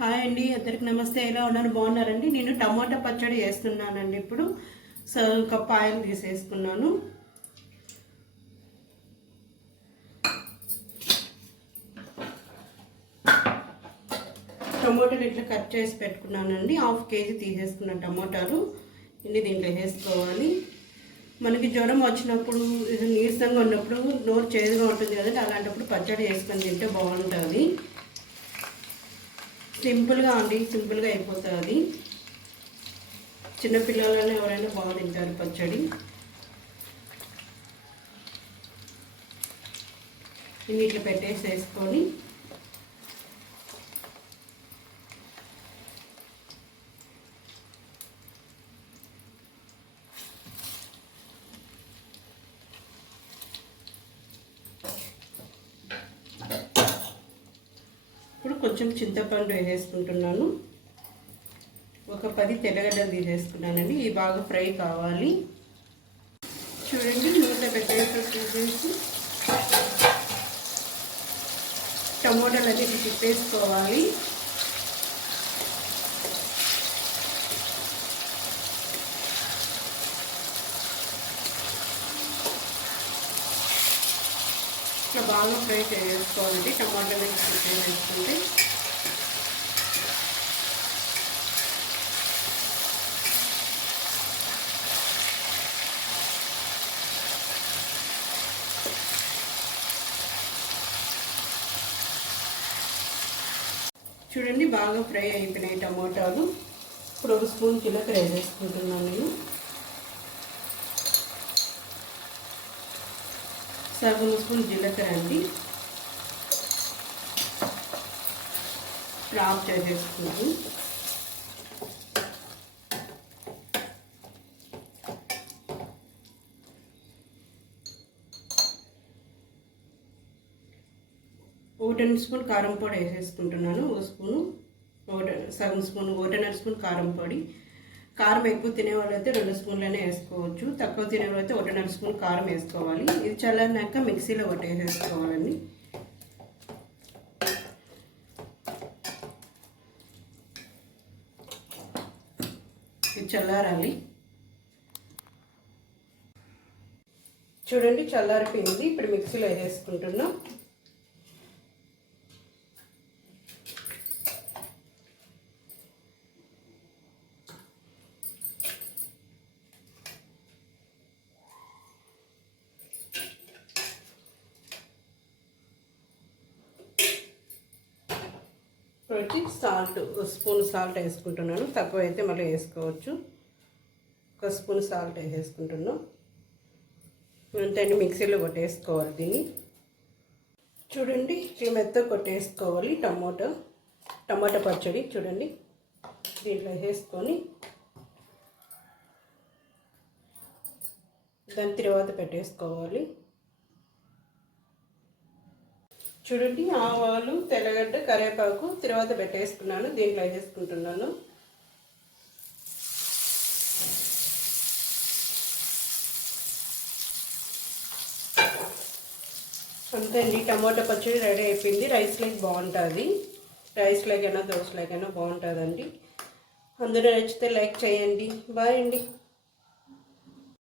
Hi అండి, అందరికి నమస్తే. ఎలా ఉన్నారు? బాగున్నారండి? నేను టమాటా పచ్చడి చేస్తున్నానండి. ఇప్పుడు సగం కప్ ఆయిల్ తీసేసుకున్నాను. టమాటాలు ఇట్లా కట్ చేసి పెట్టుకున్నానండి. 1/2 కేజీ తీసేసుకున్నాను టమాటాలు. ఇన్ని దీంట్లో వేసుకోవాలి. మనకి జ్వరం వచ్చినప్పుడు, నీరసంగా ఉన్నప్పుడు, నోరు చేదుగా ఉంటుంది కదండి, అలాంటప్పుడు పచ్చడి చేసుకొని తింటే బాగుంటుంది. సింపుల్గా అండి, సింపుల్గా అయిపోతుంది. చిన్నపిల్లలనే ఎవరైనా బాగా తింటారు పచ్చడి. ఇట్లా పెట్టేసేసుకొని ఇప్పుడు కొంచెం చింతపండు వేసేసుకుంటున్నాను. ఒక 10 తెల్లగడ్డలు తీసేసుకున్నానండి. ఇవి బాగా ఫ్రై కావాలి. చూడండి, మూత పెట్టేసి టమోటాలు అది తిప్పేసుకోవాలి. ఇట్లా బాగా ఫ్రై చేసుకోవాలండి. టమాటాలు వేసుకుంటే చూడండి, బాగా ఫ్రై అయిపోయినాయి టమాటాలు. ఇప్పుడు 1 స్పూన్ జీలకర్ర వేసేసుకుంటున్నాను నేను. సగం స్పూన్ జీలకర్ర అండి. ఇప్పుడు ఆఫ్ చేసేసుకుంటాను. ఒక 10 స్పూన్ కారం పొడి వేసేసుకుంటున్నాను. 1 స్పూను, సగం స్పూన్, 1.5 స్పూన్ కారం పొడి. కారం ఎక్కువ తినేవాళ్ళు అయితే 2 స్పూన్లనే వేసుకోవచ్చు. తక్కువ తినేవాళ్ళు అయితే 1.5 స్పూన్ కారం వేసుకోవాలి. ఇది చల్లారినాక మిక్సీలో కొట్టేసేసుకోవాలండి. ఇది చల్లారాలి. చూడండి, చల్లారిపోయింది. ఇప్పుడు మిక్సీలో వేసేసుకుంటున్నాం. వచ్చి సాల్ట్, 1 స్పూన్ సాల్ట్ వేసుకుంటున్నాను. తక్కువ అయితే మళ్ళీ వేసుకోవచ్చు. 1 స్పూన్ సాల్ట్ వేసేసుకుంటున్నాం. అంతే, మిక్సీలో కొట్టేసుకోవాలి దీన్ని. చూడండి, ఇట్లా మెత్తగా కొట్టేసుకోవాలి. టమాటా పచ్చడి చూడండి, దీంట్లో వేసుకొని దాని తర్వాత పెట్టేసుకోవాలి. చూడండి, ఆవాలు, తెల్లగడ్డ, కరివేపాకు తర్వాత పెట్టేసుకున్నాను. దీంట్లో వేసేసుకుంటున్నాను. అంతే అండి, టమాటా పచ్చడి రెడీ అయిపోయింది. రైస్లోకి బాగుంటుంది. రైస్లోకైనా దోశలోకైనా బాగుంటుందండి. అందరూ నచ్చితే లైక్ చేయండి. బాయ్ అండి.